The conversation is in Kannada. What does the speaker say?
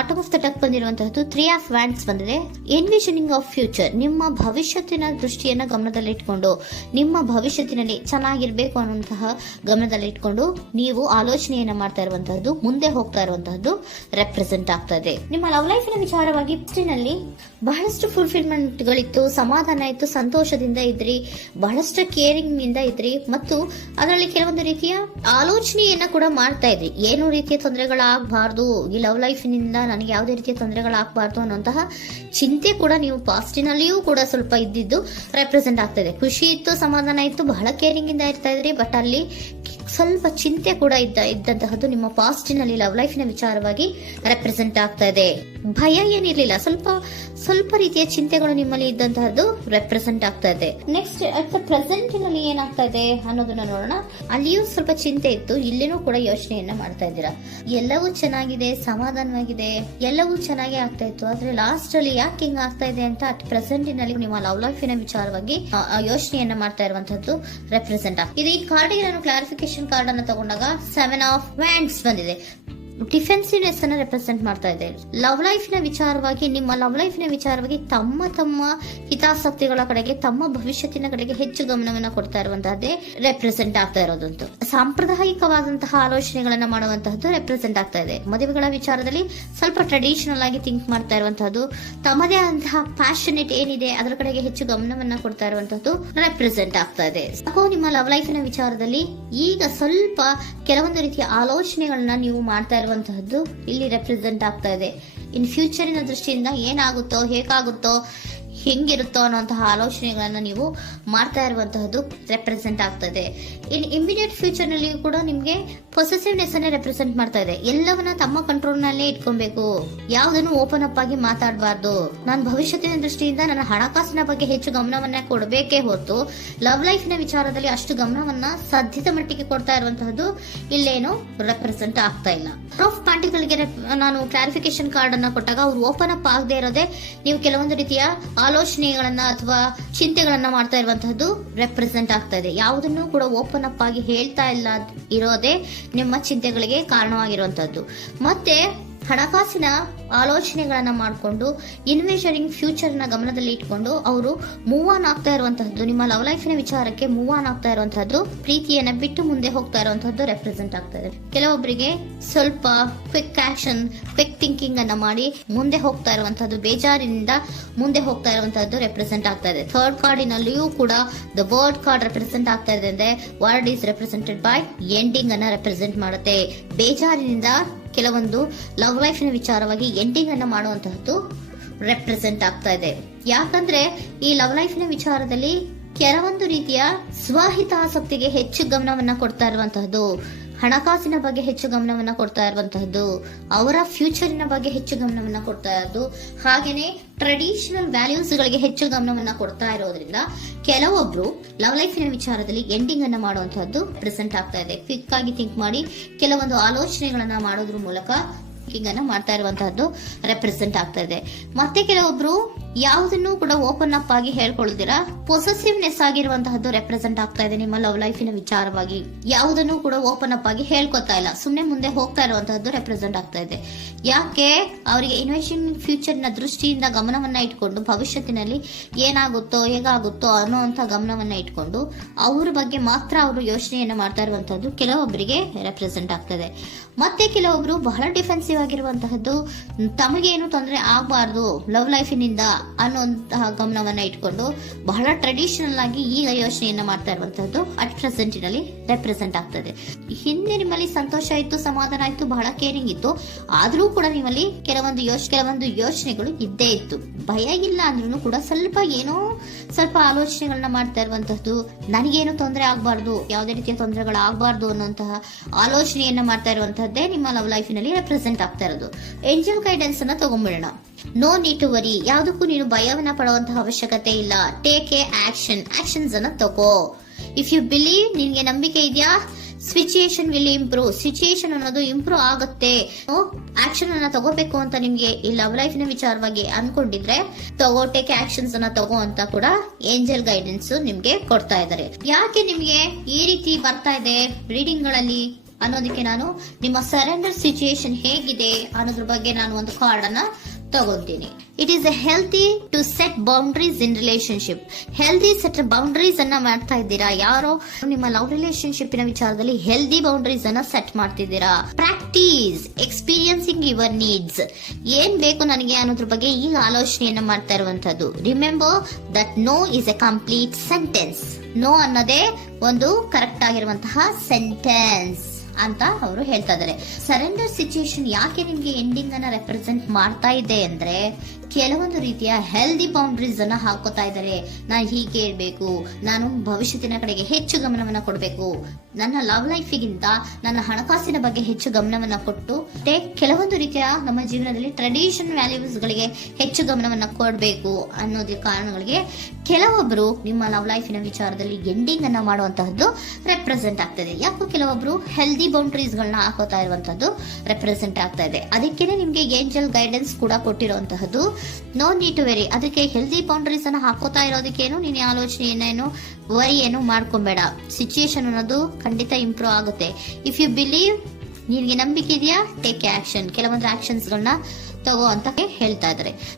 Bottom of the deck ಬಂದಿರುವಂತಹದ್ದು 3 of wands ಬಂದಿದೆ. ಎನ್ವಿಷನಿಂಗ್ ಆಫ್ ಫ್ಯೂಚರ್, ನಿಮ್ಮ ಭವಿಷ್ಯತ್ತಿನ ದೃಷ್ಟಿಯನ್ನ ಗಮನದಲ್ಲಿಟ್ಕೊಂಡು ನಿಮ್ಮ ಭವಿಷ್ಯತ್ತಿನಲ್ಲಿ ಚೆನ್ನಾಗಿರ್ಬೇಕು ಅನ್ನುವಂತಹ ಗಮನದಲ್ಲಿಟ್ಕೊಂಡು ನೀವು ಆಲೋಚನೆಯನ್ನ ಮಾಡ್ತಾ ಇರುವಂತಹದ್ದು, ಮುಂದೆ ಹೋಗ್ತಾ ಇರುವಂತಹದ್ದು ರೆಪ್ರೆಸೆಂಟ್ ಆಗ್ತಾ ಇದೆ. ನಿಮ್ಮ ಲವ್ ಲೈಫಿನ ವಿಚಾರವಾಗಿ ನಲ್ಲಿ ಬಹಳಷ್ಟು ಫುಲ್ಫಿಲ್ಮೆಂಟ್ ಗಳಿತ್ತು, ಸಮಾಧಾನ ಇತ್ತು, ಸಂತೋಷದಿಂದ ಇದ್ರಿ, ಬಹಳಷ್ಟು ಕೇರಿಂಗ್ ನಿಂದ ಇದ್ರಿ ಮತ್ತು ಅದರಲ್ಲಿ ಕೆಲವೊಂದು ರೀತಿಯ ಆಲೋಚನೆಯನ್ನ ಕೂಡ ಮಾಡ್ತಾ ಇದ್ರಿ. ಏನು ರೀತಿಯ ತೊಂದರೆಗಳಾಗಬಾರ್ದು, ಈ ಲವ್ ಲೈಫಿನಿಂದ ನನಗೆ ಯಾವುದೇ ರೀತಿಯ ತೊಂದರೆಗಳಾಗಬಾರ್ದು ಅನ್ನುವಂತಹ ಚಿಂತೆ ಕೂಡ ನೀವು ಪಾಸ್ಟಿನಲ್ಲಿಯೂ ಕೂಡ ಸ್ವಲ್ಪ ಇದ್ದಿದ್ದು ರೆಪ್ರೆಸೆಂಟ್ ಆಗ್ತಾ ಇದೆ. ಖುಷಿ ಇತ್ತು, ಸಮಾಧಾನ ಇತ್ತು, ಬಹಳ ಕೇರಿಂಗ್ ಇಂದ ಇರ್ತಾ ಇದ್ರಿ, ಬಟ್ ಅಲ್ಲಿ ಸ್ವಲ್ಪ ಚಿಂತೆ ಕೂಡ ಇದ್ದಂತಹದ್ದು ನಿಮ್ಮ ಪಾಸ್ಟಿನಲ್ಲಿ ಲವ್ ಲೈಫಿನ ವಿಚಾರವಾಗಿ ರೆಪ್ರೆಸೆಂಟ್ ಆಗ್ತಾ ಇದೆ. ಭಯ ಏನಿರ್ಲಿಲ್ಲ, ಸ್ವಲ್ಪ ರೀತಿಯ ಚಿಂತೆಗಳು ನಿಮ್ಮಲ್ಲಿ ಇದ್ದಂತಹದ್ದು ರೆಪ್ರೆಸೆಂಟ್ ಆಗ್ತಾ ಇದೆ. ನೆಕ್ಸ್ಟ್ ಅಟ್ ದ ಪ್ರೆಸೆಂಟ್ ನಲ್ಲಿ ಏನಾಗ್ತಾ ಇದೆ ಅನ್ನೋದನ್ನ ನೋಡೋಣ. ಅಲ್ಲಿಯೂ ಸ್ವಲ್ಪ ಚಿಂತೆ ಇತ್ತು, ಇಲ್ಲಿನೂ ಕೂಡ ಯೋಚನೆಯನ್ನ ಮಾಡ್ತಾ ಇದ್ದೀರಾ. ಎಲ್ಲವೂ ಚೆನ್ನಾಗಿದೆ, ಸಮಾಧಾನವಾಗಿದೆ, ಎಲ್ಲವೂ ಚೆನ್ನಾಗಿ ಆಗ್ತಾ ಇತ್ತು, ಆದ್ರೆ ಲಾಸ್ಟ್ ಅಲ್ಲಿ ಯಾಕೆ ಹಿಂಗ್ ಆಗ್ತಾ ಇದೆ ಅಂತ ಅಟ್ ಪ್ರೆಸೆಂಟ್ ನಲ್ಲಿ ನಿಮ್ಮ ಲವ್ ಲೈಫಿನ ವಿಚಾರವಾಗಿ ಯೋಚನೆಯನ್ನ ಮಾಡ್ತಾ ಇರುವಂತದ್ದು ರೆಪ್ರೆಸೆಂಟ್ ಆಗ್ತದೆ. ಇದು ಈ ಕಾರ್ಡಿಗೆ ನಾನು ಕ್ಲಾರಿಫಿಕೇಶನ್ ಕಾರ್ಡ್ ಅನ್ನು ತಗೊಂಡಾಗ 7 ಆಫ್ ವ್ಯಾಂಡ್ಸ್ ಬಂದಿದೆ. ಡಿಫೆನ್ಸಿವ್ನೆಸ್ ಅನ್ನ ರೆಪ್ರೆಸೆಂಟ್ ಮಾಡ್ತಾ ಇದೆ. ಲವ್ ಲೈಫಿನ ವಿಚಾರವಾಗಿ, ನಿಮ್ಮ ಲವ್ ಲೈಫಿನ ವಿಚಾರವಾಗಿ ತಮ್ಮ ಹಿತಾಸಕ್ತಿಗಳ ಕಡೆಗೆ, ತಮ್ಮ ಭವಿಷ್ಯತ್ತಿನ ಕಡೆಗೆ ಹೆಚ್ಚು ಗಮನವನ್ನ ಕೊಡ್ತಾ ಇರುವಂತಹದ್ದೇ ರೆಪ್ರೆಸೆಂಟ್ ಆಗ್ತಾ ಇರೋದಂತೂ. ಸಾಂಪ್ರದಾಯಿಕವಾದಂತಹ ಆಲೋಚನೆಗಳನ್ನ ಮಾಡುವಂತಹದ್ದು ರೆಪ್ರೆಸೆಂಟ್ ಆಗ್ತಾ ಇದೆ. ಮದುವೆಗಳ ವಿಚಾರದಲ್ಲಿ ಸ್ವಲ್ಪ ಟ್ರೆಡಿಷನಲ್ ಆಗಿ ಥಿಂಕ್ ಮಾಡ್ತಾ ಇರುವಂತಹದ್ದು, ತಮ್ಮದೇ ಆದಂತಹ ಪ್ಯಾಷನೇಟ್ ಏನಿದೆ ಅದರ ಕಡೆಗೆ ಹೆಚ್ಚು ಗಮನವನ್ನ ಕೊಡ್ತಾ ಇರುವಂತಹದ್ದು ರೆಪ್ರೆಸೆಂಟ್ ಆಗ್ತಾ ಇದೆ. ನಿಮ್ಮ ಲವ್ ಲೈಫಿನ ವಿಚಾರದಲ್ಲಿ ಈಗ ಸ್ವಲ್ಪ ಕೆಲವೊಂದು ರೀತಿಯ ಆಲೋಚನೆಗಳನ್ನ ನೀವು ಮಾಡ್ತಾ ಇರುವಂತಹದ್ದು ಇಲ್ಲಿ ರೆಪ್ರೆಸೆಂಟ್ ಆಗ್ತಾ ಇದೆ. ಇನ್ ಫ್ಯೂಚರಿನ ದೃಷ್ಟಿಯಿಂದ ಏನಾಗುತ್ತೋ, ಹೇಗಾಗುತ್ತೋ, ಹೆಂಗಿರುತ್ತೋ ಅನ್ನುವಂತಹ ಆಲೋಚನೆಗಳನ್ನ ನೀವು ಮಾಡ್ತಾ ಇರುವಂತಹದ್ದು ರೆಪ್ರೆಸೆಂಟ್ ಆಗ್ತದೆ. ಇನ್ ಇಮಿಡಿಯೇಟ್ ಫ್ಯೂಚರ್ ನಲ್ಲಿ ಕೂಡ ನಿಮ್ಗೆ ಪೊಸೆಸಿವ್ನೆಸ್ ಅನ್ನ ರೆಪ್ರೆಸೆಂಟ್ ಮಾಡ್ತಾ ಇದೆ. ಎಲ್ಲವನ್ನ ತಮ್ಮ ಕಂಟ್ರೋಲ್ ನಲ್ಲೇ ಇಟ್ಕೊಬೇಕು, ಯಾವುದನ್ನು ಓಪನ್ ಅಪ್ ಆಗಿ ಮಾತಾಡಬಾರ್ದು. ನಾನು ಭವಿಷ್ಯತ್ತಿನ ದೃಷ್ಟಿಯಿಂದ ನನ್ನ ಹಣಕಾಸಿನ ಬಗ್ಗೆ ಹೆಚ್ಚು ಗಮನವನ್ನ ಕೊಡಬೇಕೇ ಹೊರತು ಲವ್ ಲೈಫಿನ ವಿಚಾರದಲ್ಲಿ ಅಷ್ಟು ಗಮನವನ್ನ ಸಾಧ್ಯದ ಮಟ್ಟಿಗೆ ಕೊಡ್ತಾ ಇರುವಂತಹದ್ದು ಇಲ್ಲೇನು ರೆಪ್ರೆಸೆಂಟ್ ಆಗ್ತಾ ಇಲ್ಲ. ಆಫ್ ಪಾರ್ಟಿಗಳಿಗೆ ನಾನು ಕ್ಲಾರಿಫಿಕೇಶನ್ ಕಾರ್ಡ್ ಅನ್ನ ಕೊಟ್ಟಾಗ ಅವ್ರು ಓಪನ್ ಅಪ್ ಆಗದೆ ಇರೋದೇ ನೀವು ಕೆಲವೊಂದು ರೀತಿಯ ಆಲೋಚನೆಗಳನ್ನ ಅಥವಾ ಚಿಂತೆಗಳನ್ನ ಮಾಡ್ತಾ ಇರುವಂತಹದ್ದು ರೆಪ್ರೆಸೆಂಟ್ ಆಗ್ತಾ ಇದೆ. ಯಾವುದನ್ನು ಕೂಡ ಓಪನ್ ಅಪ್ ಆಗಿ ಹೇಳ್ತಾ ಇಲ್ಲ ಇರೋದೇ ನಿಮ್ಮ ಚಿಂತೆಗಳಿಗೆ ಕಾರಣವಾಗಿರುವಂತಹದ್ದು. ಮತ್ತೆ ಹಣಕಾಸಿನ ಆಲೋಚನೆಗಳನ್ನ ಮಾಡಿಕೊಂಡು ಇನ್ವೆಸ್ಟರಿಂಗ್ ಫ್ಯೂಚರ್ ನ ಗಮನದಲ್ಲಿ ಇಟ್ಕೊಂಡು ಅವರು ಮೂವ್ ಆನ್ ಆಗ್ತಾ ಇರುವಂತಹದ್ದು, ನಿಮ್ಮ ಲವ್ ಲೈಫಿನ ವಿಚಾರಕ್ಕೆ ಮೂವ್ ಆನ್ ಆಗ್ತಾ ಇರುವಂತಹದ್ದು, ಪ್ರೀತಿಯನ್ನ ಬಿಟ್ಟು ಮುಂದೆ ಹೋಗ್ತಾ ಇರುವಂತಹದ್ದು ರೆಪ್ರೆಸೆಂಟ್ ಆಗ್ತಾ ಇದೆ. ಕೆಲವೊಬ್ಬರಿಗೆ ಸ್ವಲ್ಪ ಕ್ವಿಕ್ ಆಕ್ಷನ್, ಕ್ವಿಕ್ ಥಿಂಕಿಂಗ್ ಅನ್ನ ಮಾಡಿ ಮುಂದೆ ಹೋಗ್ತಾ ಇರುವಂತಹದ್ದು, ಬೇಜಾರಿನಿಂದ ಮುಂದೆ ಹೋಗ್ತಾ ಇರುವಂತಹದ್ದು ರೆಪ್ರೆಸೆಂಟ್ ಆಗ್ತಾ ಇದೆ. ಥರ್ಡ್ ಕಾರ್ಡಿನಲ್ಲಿಯೂ ಕೂಡ ದ ವರ್ಡ್ ಕಾರ್ಡ್ ರೆಪ್ರೆಸೆಂಟ್ ಆಗ್ತಾ ಇದೆ ಅಂದ್ರೆ word is represented by ending ಅನ್ನ ರೆಪ್ರೆಸೆಂಟ್ ಮಾಡುತ್ತೆ. ಬೇಜಾರಿನಿಂದ ಕೆಲವೊಂದು ಲವ್ ಲೈಫಿನ ವಿಚಾರವಾಗಿ ಎಂಡಿಂಗ್ ಅನ್ನ ಮಾಡುವಂತಹದ್ದು ರೆಪ್ರೆಸೆಂಟ್ ಆಗ್ತಾ ಇದೆ. ಯಾಕಂದ್ರೆ ಈ ಲವ್ ಲೈಫಿನ ವಿಚಾರದಲ್ಲಿ ಕೆಲವೊಂದು ರೀತಿಯ ಸ್ವಹಿತಾಸಕ್ತಿಗೆ ಹೆಚ್ಚು ಗಮನವನ್ನ ಕೊಡ್ತಾ ಇರುವಂತಹದ್ದು, ಹಣಕಾಸಿನ ಬಗ್ಗೆ ಹೆಚ್ಚು ಗಮನವನ್ನ ಕೊಡ್ತಾ ಇರುವಂತಹದ್ದು, ಅವರ ಫ್ಯೂಚರಿನ ಬಗ್ಗೆ ಹೆಚ್ಚು ಗಮನವನ್ನ ಕೊಡ್ತಾ ಇರೋದು, ಹಾಗೇನೆ ಟ್ರೆಡಿಷನಲ್ ವ್ಯಾಲ್ಯೂಸ್ ಗಳಿಗೆ ಹೆಚ್ಚು ಗಮನವನ್ನ ಕೊಡ್ತಾ ಇರೋದ್ರಿಂದ ಕೆಲವೊಬ್ರು ಲವ್ ಲೈಫಿನ ವಿಚಾರದಲ್ಲಿ ಎಂಡಿಂಗ್ ಅನ್ನ ಮಾಡುವಂತಹದ್ದು ಪ್ರೆಸೆಂಟ್ ಆಗ್ತಾ ಇದೆ. ಕ್ವಿಕ್ ಆಗಿ ಥಿಂಕ್ ಮಾಡಿ ಕೆಲವೊಂದು ಆಲೋಚನೆಗಳನ್ನ ಮಾಡೋದ್ರ ಮೂಲಕ ಅನ್ನ ಮಾಡ್ತಾ ಇರುವಂತಹದ್ದು ರೆಪ್ರೆಸೆಂಟ್ ಆಗ್ತಾ ಇದೆ. ಮತ್ತೆ ಕೆಲವೊಬ್ರು ಯಾವುದನ್ನು ಕೂಡ ಓಪನ್ ಅಪ್ ಆಗಿ ಹೇಳ್ಕೊಳ್ದಿರಾ ಪೊಸೆಸಿವ್ನೆಸ್ ಆಗಿರುವಂತಹದ್ದು ರೆಪ್ರೆಸೆಂಟ್ ಆಗ್ತಾ ಇದೆ. ನಿಮ್ಮ ಲವ್ ಲೈಫಿನ ವಿಚಾರವಾಗಿ ಯಾವುದನ್ನು ಕೂಡ ಓಪನ್ ಅಪ್ ಆಗಿ ಹೇಳ್ಕೊತಾ ಇಲ್ಲ, ಸುಮ್ನೆ ಮುಂದೆ ಹೋಗ್ತಾ ಇರುವಂತಹದ್ದು ರೆಪ್ರೆಸೆಂಟ್ ಆಗ್ತಾ ಇದೆ. ಯಾಕೆ ಅವರಿಗೆ ಇನ್ವೆಸ್ಟಿಂಗ್ ಫ್ಯೂಚರ್ ನ ದೃಷ್ಟಿಯಿಂದ ಗಮನವನ್ನ ಇಟ್ಕೊಂಡು ಭವಿಷ್ಯತ್ತಿನಲ್ಲಿ ಏನಾಗುತ್ತೋ ಹೇಗಾಗುತ್ತೋ ಅನ್ನೋಂತ ಗಮನವನ್ನ ಇಟ್ಕೊಂಡು ಅವ್ರ ಬಗ್ಗೆ ಮಾತ್ರ ಅವರು ಯೋಚನೆಯನ್ನ ಮಾಡ್ತಾ ಇರುವಂತಹದ್ದು ಕೆಲವೊಬ್ಬರಿಗೆ ರೆಪ್ರೆಸೆಂಟ್ ಆಗ್ತದೆ. ಮತ್ತೆ ಕೆಲವೊಬ್ರು ಬಹಳ ಡಿಫೆನ್ಸಿವ್ ಆಗಿರುವಂತಹದ್ದು, ತಮಗೇನು ತೊಂದರೆ ಆಗಬಾರ್ದು ಲವ್ ಲೈಫಿನಿಂದ ಅನ್ನುವಂತಹ ಗಮನವನ್ನ ಇಟ್ಕೊಂಡು ಬಹಳ ಟ್ರೆಡಿಷನಲ್ ಆಗಿ ಈಗ ಯೋಚನೆಯನ್ನ ಮಾಡ್ತಾ ಇರುವಂತಹದ್ದು ಅಟ್ ಪ್ರೆಸೆಂಟಿನಲ್ಲಿ ರೆಪ್ರೆಸೆಂಟ್ ಆಗ್ತದೆ. ಹಿಂದೆ ನಿಮ್ಮಲ್ಲಿ ಸಂತೋಷ ಇತ್ತು, ಸಮಾಧಾನ ಇತ್ತು, ಬಹಳ ಕೇರಿಂಗ್ ಇತ್ತು, ಆದ್ರೂ ಕೂಡ ನಿಮ್ಮಲ್ಲಿ ಕೆಲವೊಂದು ಯೋಚನೆಗಳು ಇದ್ದೇ ಇತ್ತು. ಭಯ ಇಲ್ಲ ಅಂದ್ರೂ ಕೂಡ ಸ್ವಲ್ಪ ಆಲೋಚನೆಗಳನ್ನ ಮಾಡ್ತಾ ಇರುವಂತಹದ್ದು, ನನಗೇನು ತೊಂದರೆ ಆಗಬಾರ್ದು, ಯಾವುದೇ ರೀತಿಯ ತೊಂದರೆಗಳಾಗಬಾರ್ದು ಅನ್ನುವಂತಹ ಆಲೋಚನೆಯನ್ನ ಮಾಡ್ತಾ ಇರುವಂತಹದ್ದೇ ನಿಮ್ಮ ಲವ್ ಲೈಫಿನಲ್ಲಿ ರೆಪ್ರೆಸೆಂಟ್ ಆಗ್ತಾ ಇರೋದು. ಏಂಜಲ್ ಗೈಡೆನ್ಸ್ ಅನ್ನ ತಗೊಂಡ್ಬಿಡೋಣ. ನೋ ನೀಡ್ ಟು ವರಿ, ಯಾವುದಕ್ಕೂ ನೀನು ಭಯವನ್ನ ಪಡುವಂತಹ ಅವಶ್ಯಕತೆ ಇಲ್ಲ. ಟೇಕ್ ಎ ಆಕ್ಷನ್ಸ್ ಅನ್ನ ತಗೋ. ಇಫ್ ಯು ಬಿಲೀವ್, ನಿನ್ಗೆ ನಂಬಿಕೆ ಇದೆಯಾ, ಸಿಚುಯೇಷನ್ ವಿಲ್ ಇಂಪ್ರೂವ್, ಸಿಚುಯೇಷನ್ ಅನ್ನೋದು ಇಂಪ್ರೂವ್ ಆಗುತ್ತೆ. ಆಕ್ಷನ್ ಅನ್ನ ತಗೋಬೇಕು ಅಂತ ನಿಮ್ಗೆ ಈ ಲವ್ ಲೈಫ್ ನ ವಿಚಾರವಾಗಿ ಅನ್ಕೊಂಡಿದ್ರೆ ಟೇಕ್ ಆಕ್ಷನ್ಸ್ ಅನ್ನ ತಗೋ ಅಂತ ಕೂಡ ಏಂಜಲ್ ಗೈಡೆನ್ಸ್ ನಿಮ್ಗೆ ಕೊಡ್ತಾ ಇದ್ದಾರೆ. ಯಾಕೆ ನಿಮ್ಗೆ ಈ ರೀತಿ ಬರ್ತಾ ಇದೆ ರೀಡಿಂಗ್ ಗಳಲ್ಲಿ ಅನ್ನೋದಕ್ಕೆ ನಾನು ನಿಮ್ಮ ಸರೆಂಡರ್ ಸಿಚುಯೇಷನ್ ಹೇಗಿದೆ ಅನ್ನೋದ್ರ ಬಗ್ಗೆ ನಾನು ಒಂದು ಕಾರ್ಡ್ ಅನ್ನ ತಗೊಂತೀನಿ. It is A healthy to set boundaries in relationship. Healthy set boundaries ಅನ್ನ ಮಾಡ್ತಾ ಇದ್ದೀರಾ? ಯಾರೋ ನಿಮ್ಮ ಲವ್ ರಿಲೇಶನ್ಶಿಪ್ ನ ವಿಚಾರದಲ್ಲಿ ಹೆಲ್ದಿ ಬೌಂಡ್ರೀಸ್ ಅನ್ನ ಸೆಟ್ ಮಾಡ್ತಿದ್ದೀರಾ? Practice experiencing your needs. ಏನ್ ಬೇಕು ನನಗೆ ಅನ್ನೋದ್ರ ಬಗ್ಗೆ ಈಗ ಆಲೋಚನೆಯನ್ನ ಮಾಡ್ತಾ ಇರುವಂತದ್ದು. Remember that no is A complete sentence. No ಅನ್ನೋದೇ ಒಂದು ಕರೆಕ್ಟ್ ಆಗಿರುವಂತಹ ಸೆಂಟೆನ್ಸ್ ಅಂತ ಅವರು ಹೇಳ್ತಾ ಇದ್ದಾರೆ. ಸರೆಂಡರ್ ಸಿಚುಯೇಷನ್ ಯಾಕೆ ನಿಮ್ಗೆ ಎಂಡಿಂಗ್ ಅನ್ನ ರೆಪ್ರೆಸೆಂಟ್ ಮಾಡ್ತಾ ಇದೆ ಅಂದ್ರೆ, ಕೆಲವೊಂದು ರೀತಿಯ ಹೆಲ್ದಿ ಬೌಂಡ್ರೀಸ್ ಅನ್ನ ಹಾಕೋತಾ ಇದ್ದಾರೆ. ನಾನು ಹೀಗೆ ಇರಬೇಕು, ನಾನು ಭವಿಷ್ಯತ್ತಿನ ಕಡೆಗೆ ಹೆಚ್ಚು ಗಮನವನ್ನ ಕೊಡಬೇಕು, ನನ್ನ ಲವ್ ಲೈಫಿಗಿಂತ ನನ್ನ ಹಣಕಾಸಿನ ಬಗ್ಗೆ ಹೆಚ್ಚು ಗಮನವನ್ನ ಕೊಟ್ಟು ಕೆಲವೊಂದು ರೀತಿಯ ನಮ್ಮ ಜೀವನದಲ್ಲಿ ಟ್ರೆಡಿಷನ್ ವ್ಯಾಲ್ಯೂಸ್ ಗಳಿಗೆ ಹೆಚ್ಚು ಗಮನವನ್ನ ಕೊಡಬೇಕು ಅನ್ನೋದ್ರ ಕಾರಣಗಳಿಗೆ ಕೆಲವೊಬ್ರು ನಿಮ್ಮ ಲವ್ ಲೈಫಿನ ವಿಚಾರದಲ್ಲಿ ಎಂಡಿಂಗ್ ಅನ್ನ ಮಾಡುವಂತಹದ್ದು ರೆಪ್ರೆಸೆಂಟ್ ಆಗ್ತದೆ. ಯಾಕೋ ಕೆಲವೊಬ್ರು ಹೆಲ್ದಿ ಬೌಂಡ್ರೀಸ್ ಗಳನ್ನ ಹಾಕೋತಾ ಇರುವಂತದ್ದು ರೆಪ್ರೆಸೆಂಟ್ ಆಗ್ತಾ ಇದೆ. ಅದಕ್ಕೇನೆ ನಿಮ್ಗೆ ಏಂಜಲ್ ಗೈಡೆನ್ಸ್ ಕೂಡ ಕೊಟ್ಟಿರುವಂತಹದ್ದು. No need to very. ಅದಕ್ಕೆ ಹೆಲ್ದಿ ಬೌಂಡ್ರೀಸ್ ಅನ್ನ ಹಾಕೋತಾ ಇರೋದಕ್ಕೇನು ನೀನ್ ಆಲೋಚನೆಯನ್ನೇನು ವರಿ ಏನು ಮಾಡ್ಕೊಂಬೇಡ. ಸಿಚುಯೇಷನ್ ಅನ್ನೋದು ಖಂಡಿತ ಇಂಪ್ರೂವ್ ಆಗುತ್ತೆ. ಇಫ್ ಯು ಬಿಲೀವ್, ನಿನ್ಗೆ ನಂಬಿಕೆ ಇದೆಯಾ, ಟೇಕ್ ಆಕ್ಷನ್. ಕೆಲವೊಂದು ಆಕ್ಷನ್ಸ್ ಗಳನ್ನ ತಗೋ ಅಂತ ಹೇಳ್ತಾ ಇದ್ದಾರೆ.